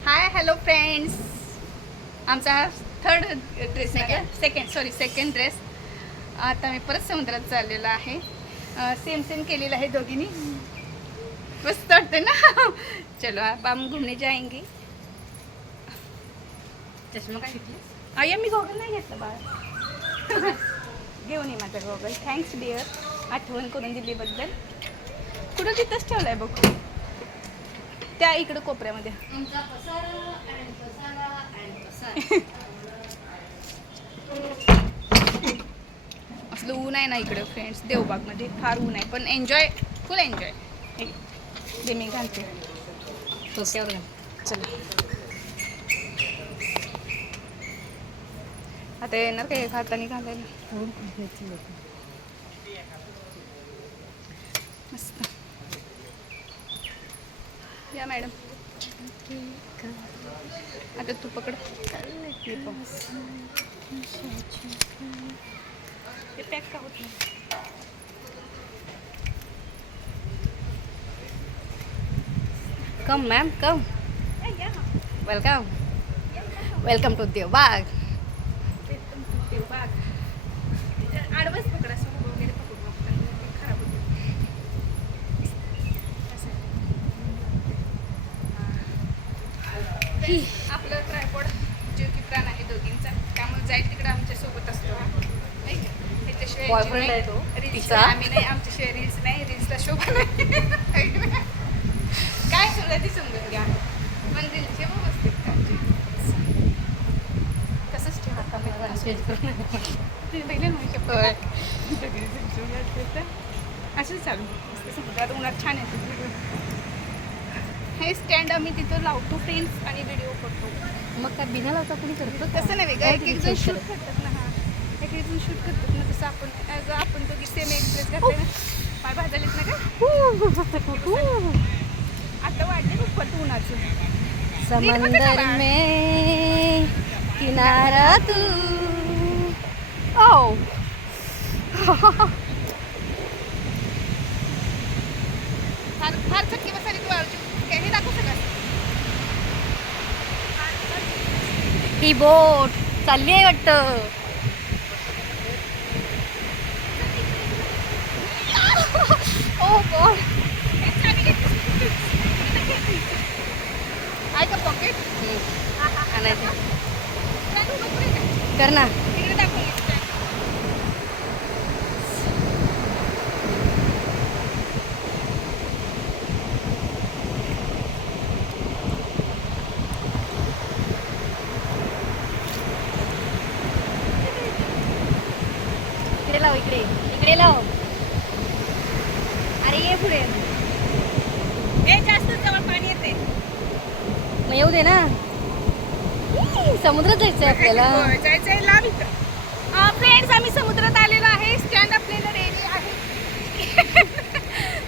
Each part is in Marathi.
हाय हॅलो फ्रेंड्स, आमचा हा थर्ड ड्रेस सेकंड ड्रेस. आता मी परत समुद्रात चाललेला आहे. सेम सेम केलेला आहे दोघींनी. मस्त वाटते ना. चलो आप हम घूमने जाएंगे. चष्मा काय घेतली? अय्या मी गॉगल नाही घेतलं बाळा. घेऊन ये माझा गॉगल. थँक्स डिअर, आठवण करून दिलीबद्दल. कुठं तिथंच ठेवलाय बघ, त्या इकडं कोपऱ्यामध्ये. आमचा पसारा अँड पसारा अँड पसारा. असलं ऊन आहे ना इकडं फ्रेंड्स, देवबागमध्ये फार ऊन आहे, पण एन्जॉय, फुल एन्जॉय. ते मी घालते. डोक्यावर घाल. चला आता येणार काय हाताने घालायला. मस्त. या मॅडम, आता तू पकड. ते पॅक का होत नाही. Come ma'am, come. या welcome. Welcome to Devbag. Devbag. आडवच पकड, असं वगैरे पकडू नको, ते खराब होते. आपलं ट्रायपॉड जीव की प्राण आहे दोघींचा, त्यामुळे जाईल तिकडे आमच्या सोबत असतो हा. नाही का? त्याच्याशिवाय Boyfriend आहे तो रील्स तिचा? आम्ही नाही, आमच्याशिवाय रील्स नाही, रील्सला शोभा नाही. काय सुरू ती समजून घ्या, पण रील्सचे व्यवस्थित काळजी. तसंच ठेवा. आता मी तुम्हाला चेंज करून ते पहिले म्हणू शकतो. असंच चालू मस्त समुद्रात उन्हात छान येते. हे स्टँड आम्ही तिथं लावतो फ्रेंड्स आणि व्हिडिओ करतो. मग काय बिना लावता कुणी करतो? तसं नाही का, एक एक जण शूट करतात ना. हा, एक एक जण शूट करतात ना, तसं आपण दोघी सेम एक ड्रेस घातले ना. पाय भाजलेत ना का. आता वाढले खूप उन्हाचं. समंदर में किनारा तू. ओ फार फार चटणी बसाली तू आवडची. हे दाखव सगळं. ही बोट चालली आहे वाटतं. ओ गॉड. आहे का पॉकेट? आणायचं. कर ना. तिकडे दाखव. इकडे लाव, इकडे इकडे लाव. अरे ये पुढे. हे जास्त जवळ पाणी येते. मग येऊ दे ना. समुद्रात जायचंय आपल्याला. जायचंय लांब इथं. फ्रेंड्स, आम्ही समुद्रात आलेलो आहे. स्टँड आपल्याला रेडी आहे.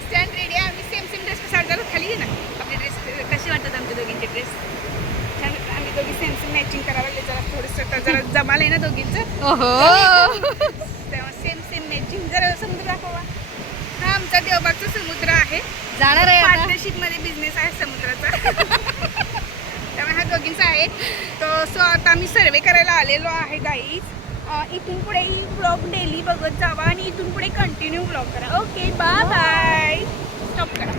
स्टँड रेडी आहे. आम्ही सेम सेम ड्रेस साडीला खाली आहे ना. आपले ड्रेस कसे वाटतात आमचे दोघींचे ड्रेस? छान. आम्ही दोघी सेम सेम मॅचिंग करावं लागले. जरा थोडंसं जरा जमाल आहे ना दोघींचं. ओहो. तेव्हा सेम सेम मॅचिंग. जरा समुद्र दाखवा. हा आमचा देवबागचा समुद्र आहे. जाणार आहे आता. पार्टनरशिप मध्ये बिझनेस आहे समुद्राचा. त्यामुळे हा दोघींचा आहे. सो आता आम्ही सर्वे करायला आलेलो आहे गाईज. इथून पुढे ब्लॉग डेली बघत जावा आणि इथून पुढे कंटिन्यू ब्लॉग करा. Okay, bye bye. स्टॉप करा.